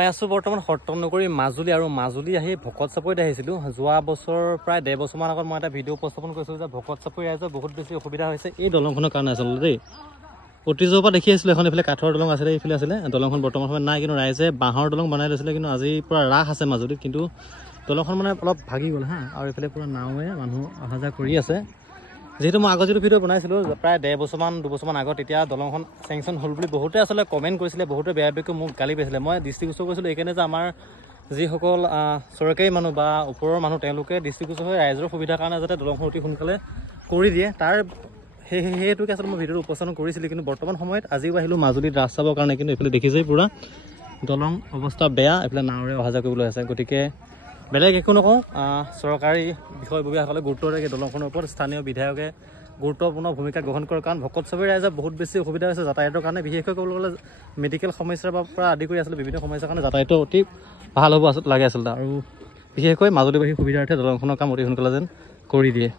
মই আছো বৰ্তমান সৰ্তনগৰী মাজুলী আৰু মাজুলী আহি ভকত চাপৰিত আহিছিলো যোৱা বছৰ প্ৰায় 1.5 বছৰমান আগত মই এটা ভিডিঅ' উপস্থাপন কৰিছিলো যে ভকত চাপৰি ৰাইজৰ বহুত বেছি অসুবিধা হৈছে এই দলংখনৰ কাৰণে আচলতে দেই অতীজৰ পৰা দেখি আছিলো এখন এফালে কাঠৰ দলং আছিলে এইফালে আছিলে দলংখন বৰ্তমান সময়ত নাই কিন্তু ৰাইজে বাঁহৰ দলং বনাই লৈছিলে কিন্তু আজি পুৰা ৰাস আছে মাজুলীত কিন্তু দলংখন মানে অলপ ভাগি গ'ল হা আৰু এইফালে পুৰা নাওৱে মানুহ অহা যোৱা কৰি আছে যেহেতু মই আগত যিটো ভিডিঅ' বনাইছিলোঁ প্ৰায় 1.5 বছৰমান 2 বছৰমান আগত তেতিয়া দলংখন চেংচন হ'ল বুলি বহুতে আচলতে কমেণ্ট কৰিছিলে বহুতে বেয়া বেয়াকৈ মোক গালি পাইছিলে মই দৃষ্টিগোচৰ কৰিছিলোঁ এইকাৰণে যে আমাৰ যিসকল চৰকাৰী মানুহ বা ওপৰৰ মানুহ তেওঁলোকে দৃষ্টিগোচৰ হৈ ৰাইজৰ সুবিধাৰ কাৰণে যাতে দলংখন অতি সোনকালে কৰি দিয়ে তাৰ সেইটোকে আচলতে মই ভিডিঅ'টো উপস্থাপন কৰিছিলোঁ কিন্তু বৰ্তমান সময়ত আজিও আহিলোঁ মাজুলীত ৰাস চাবৰ কাৰণে কিন্তু এইফালে দেখিছেই পূৰা দলং অৱস্থা বেয়া এইফালে নাৱেৰে অহা যোৱা কৰিবলৈ আছে গতিকে বেলেগ একো নকওঁ চৰকাৰী বিষয়ববীয়াসকলে গুৰুত্ব দিয়ে দলংখনৰ ওপৰত স্থানীয় বিধায়কে গুৰুত্বপূৰ্ণ ভূমিকা গ্ৰহণ কৰে কাৰণ ভকত চাপৰি ৰাইজৰ বহুত বেছি অসুবিধা হৈছে যাতায়াতৰ কাৰণে বিশেষকৈ ক'বলৈ গ'লে মেডিকেল সমস্যাৰ পৰা আদি কৰি আচলতে বিভিন্ন সমস্যাৰ কাৰণে যাতায়াতৰ অতি ভাল হ'ব লাগে আচলতে আৰু বিশেষকৈ মাজুলীবাসীৰ সুবিধাৰ্থে দলংখনৰ কাম অতি সোনকালে যেন কৰি দিয়ে